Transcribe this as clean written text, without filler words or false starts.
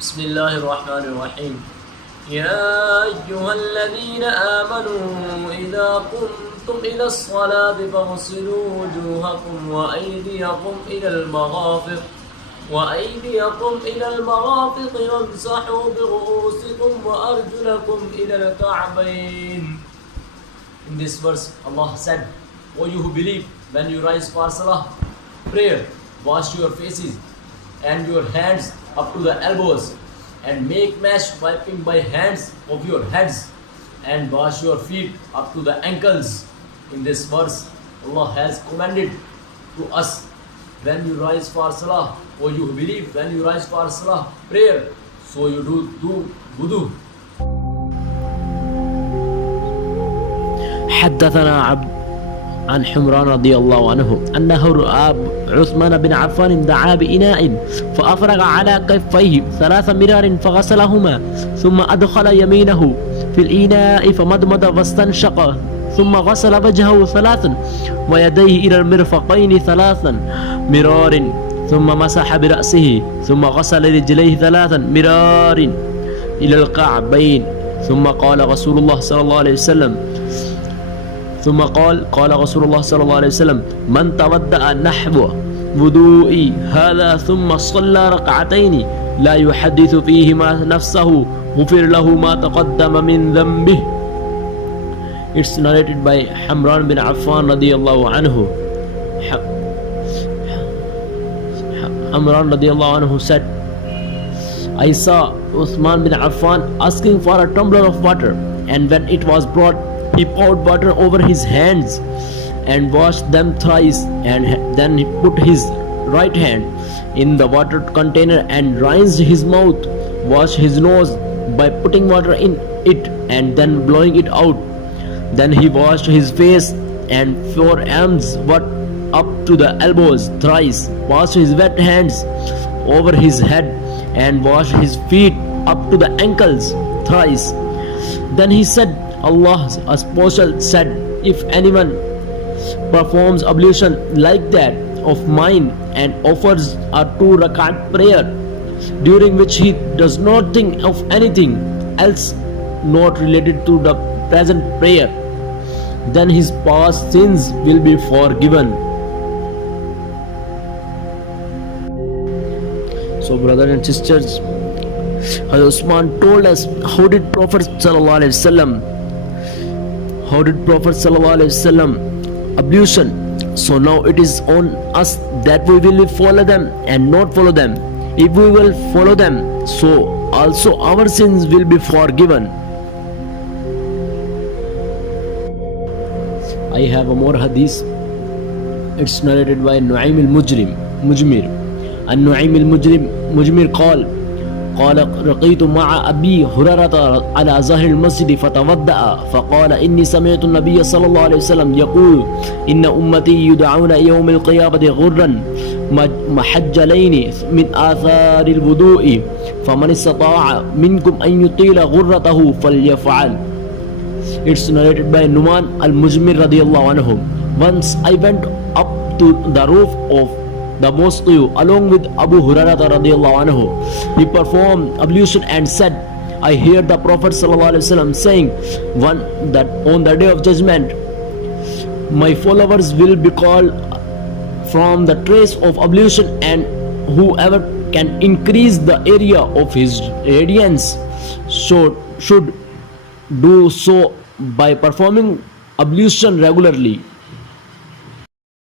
بسم الله الرحمن الرحيم يا أيها الذين آمنوا إذا قمتم إلى الصلاة فاغسلوا وجوهكم وأيديكم إلى المرافق وامسحوا برؤوسكم وأرجلكم إلى الكعبين. In this verse, Allah said, O you who believe, when you rise for salah, prayer, wash your faces and your hands up to the elbows, and make mash wiping by hands of your heads, and wash your feet up to the ankles. In this verse, Allah has commanded to us, when you rise for salah, or you believe, when you rise for salah, prayer, so you do wudu. حدثنا عن حمران رضي الله عنه أنه رأى عثمان بن عفان دعا بإناء فأفرغ على كفيه 3 مرار فغسلهما ثم أدخل يمينه في الإناء فمضمض واستنشق ثم غسل وجهه 3 ويديه إلى المرفقين 3 مرار ثم مسح برأسه ثم غسل رجليه 3 مرار إلى الكعبين ثم قال رسول الله صلى الله عليه وسلم قال رسول الله صلى الله عليه وسلم من تودأ نحو وضوئي هذا ثم صلى ركعتين لا يحدث فيهما نفسه غفر له ما تقدم من ذنبه. It's narrated by Hamran bin Affan radiyallahu anhu. Hamran radiyallahu anhu said, I saw Uthman bin Affan asking for a tumbler of water, and when it was brought, he poured water over his hands and washed them thrice, and then he put his right hand in the water container and rinsed his mouth, washed his nose by putting water in it and then blowing it out. Then he washed his face and forearms up to the elbows thrice, washed his wet hands over his head and washed his feet up to the ankles thrice. Then he said, Allah's apostle said, if anyone performs ablution like that of mine and offers a 2 rakat prayer, during which he does not think of anything else not related to the present prayer, then his past sins will be forgiven. So brothers and sisters, Usman told us how did Prophet sallallahu alaihi wasallam ablution. So now it is on us that we will follow them and not follow them. If we will follow them, so also our sins will be forgiven. I have a more hadith. It's narrated by Nu'aym al-Mujmir. النعيم المجمر قال رقيت مع أبي هريرة على ظهر المسجد فتوضأ فقال إني سمعت النبي صلى الله عليه وسلم يقول إن أمتي يدعون يوم القيامة غرا محجلين من آثار الوضوء فمن استطاع منكم أن يطيل غرته فليفعل. It's narrated by Numan al-Mujmir radiyallahu anhu. Once I went up to the roof of the mosque along with Abu Hurairah radiyallahu anhu. He performed ablution and said, I heard the Prophet sallallahu alaihi wasallam saying, that on the day of judgment my followers will be called from the trace of ablution, and whoever can increase the area of his radiance should do so by performing ablution regularly.